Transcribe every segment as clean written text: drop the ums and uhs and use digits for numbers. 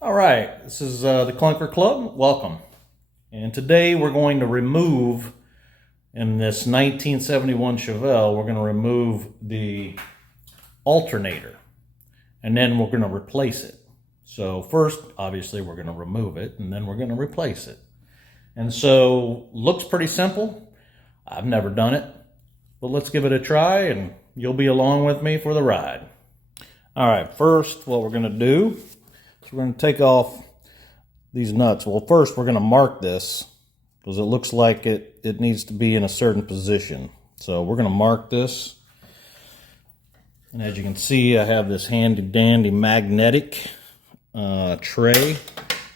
All right, this is the Clunker Club. Welcome. And today we're going to remove, in this 1971 Chevelle, we're going to remove the alternator. And then we're going to replace it. So first, obviously, we're going to remove it, and then we're going to replace it. And so, looks pretty simple. I've never done it. But let's give it a try, and you'll be along with me for the ride. All right, first, what we're going to do, we're going to take off these nuts. Well, first we're going to mark this because it looks like it needs to be in a certain position. So we're going to mark this. And as you can see, I have this handy dandy magnetic tray.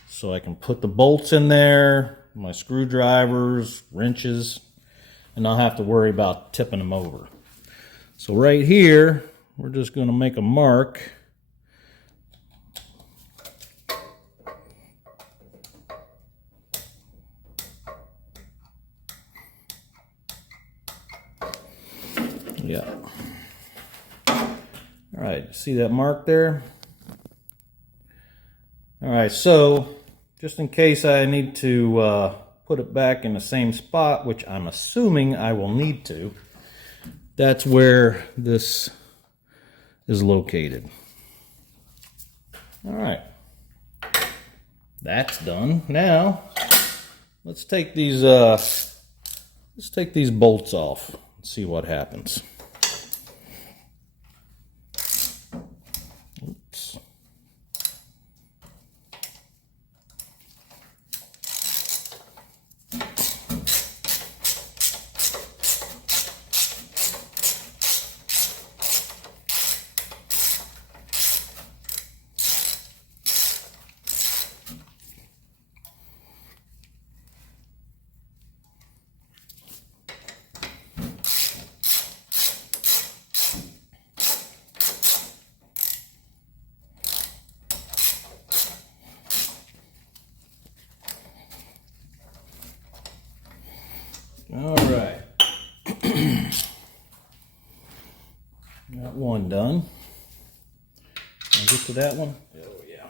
So I can put the bolts in there, my screwdrivers, wrenches, and I'll have to worry about tipping them over. So right here, we're just going to make a mark. Yeah. All right, see that mark there? All right, so just in case I need to put it back in the same spot, which I'm assuming I will need to, that's where this is located. All right, that's done. Now, let's take these bolts off and see what happens. Oops. All right, got one done. Can I get to that one? Oh yeah.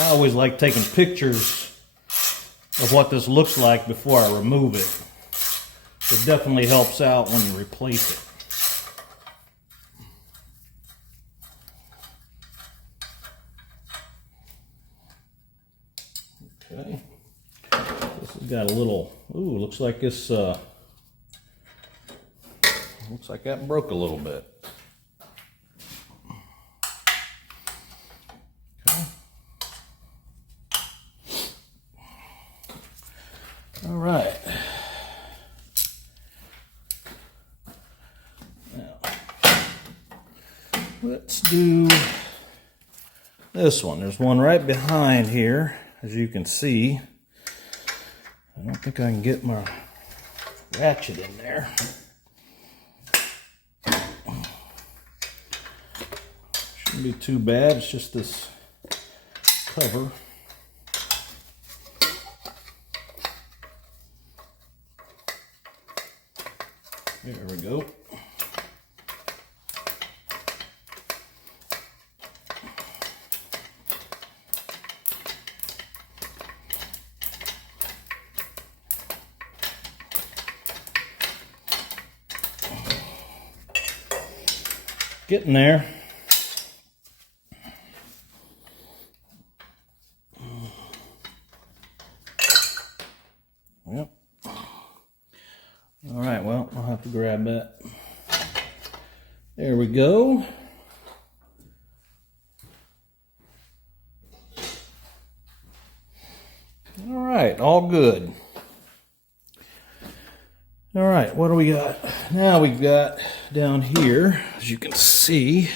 I always like taking pictures of what this looks like before I remove it. It definitely helps out when you replace it. Okay, this has got a little, ooh, looks like this, looks like that broke a little bit. Okay. All right. Now, let's do this one. There's one right behind here. As you can see, I don't think I can get my ratchet in there. Shouldn't be too bad, it's just this cover. There we go. Getting there. Yep. All right, well, I'll have to grab that. There we go. All right, all good. All right, what do we got? Now we've got down here, as you can see,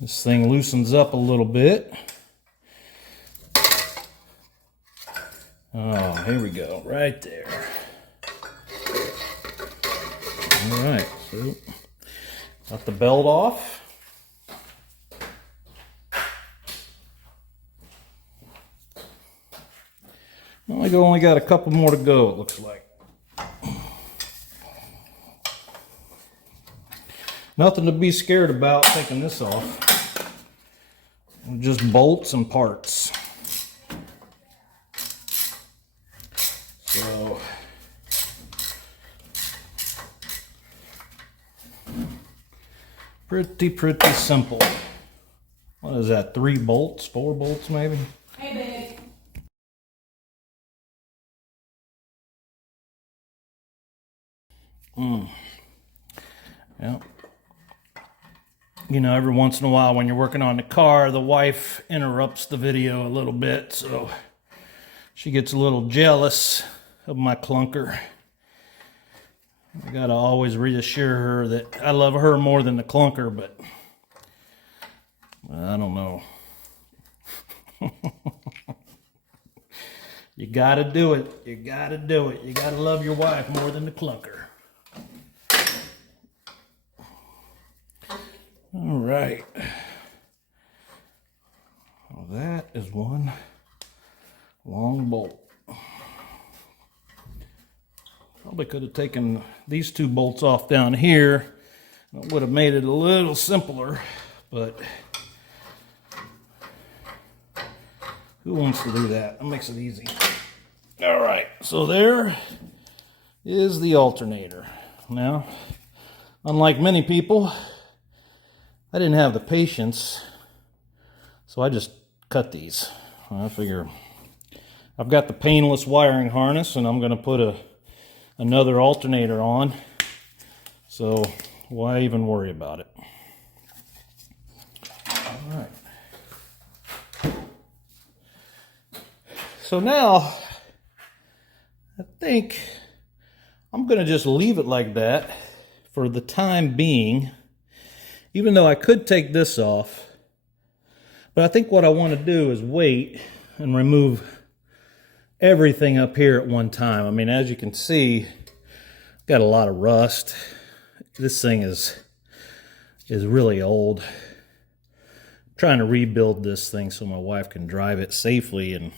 this thing loosens up a little bit. Oh, here we go, right there. All right, so got the belt off. Only got a couple more to go, it looks like. Nothing to be scared about taking this off. Just bolts and parts. So pretty simple. What is that, 3 bolts, 4 bolts maybe? Hey, babe. Yeah. You know, every once in a while when you're working on the car, the wife interrupts the video a little bit, so she gets a little jealous of my clunker. I gotta always reassure her that I love her more than the clunker, but I don't know. You gotta do it. You gotta do it. You gotta love your wife more than the clunker. All right. Well, that is one long bolt. Probably could have taken these 2 bolts off down here. It would have made it a little simpler, but who wants to do that? That makes it easy. All right, so there is the alternator. Now, unlike many people, I didn't have the patience, so I just cut these. I figure I've got the painless wiring harness, and I'm going to put another alternator on, so why even worry about it? All right. So now, I think I'm going to just leave it like that for the time being, even though I could take this off. But I think what I want to do is wait and remove everything up here at one time. I mean, as you can see, got a lot of rust. This thing is really old. I'm trying to rebuild this thing so my wife can drive it safely, and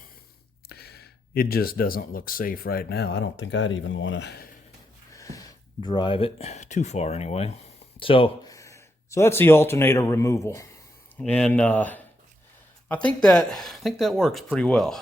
it just doesn't look safe right now. I don't think I'd even want to drive it too far anyway. So that's the alternator removal, and I think that works pretty well.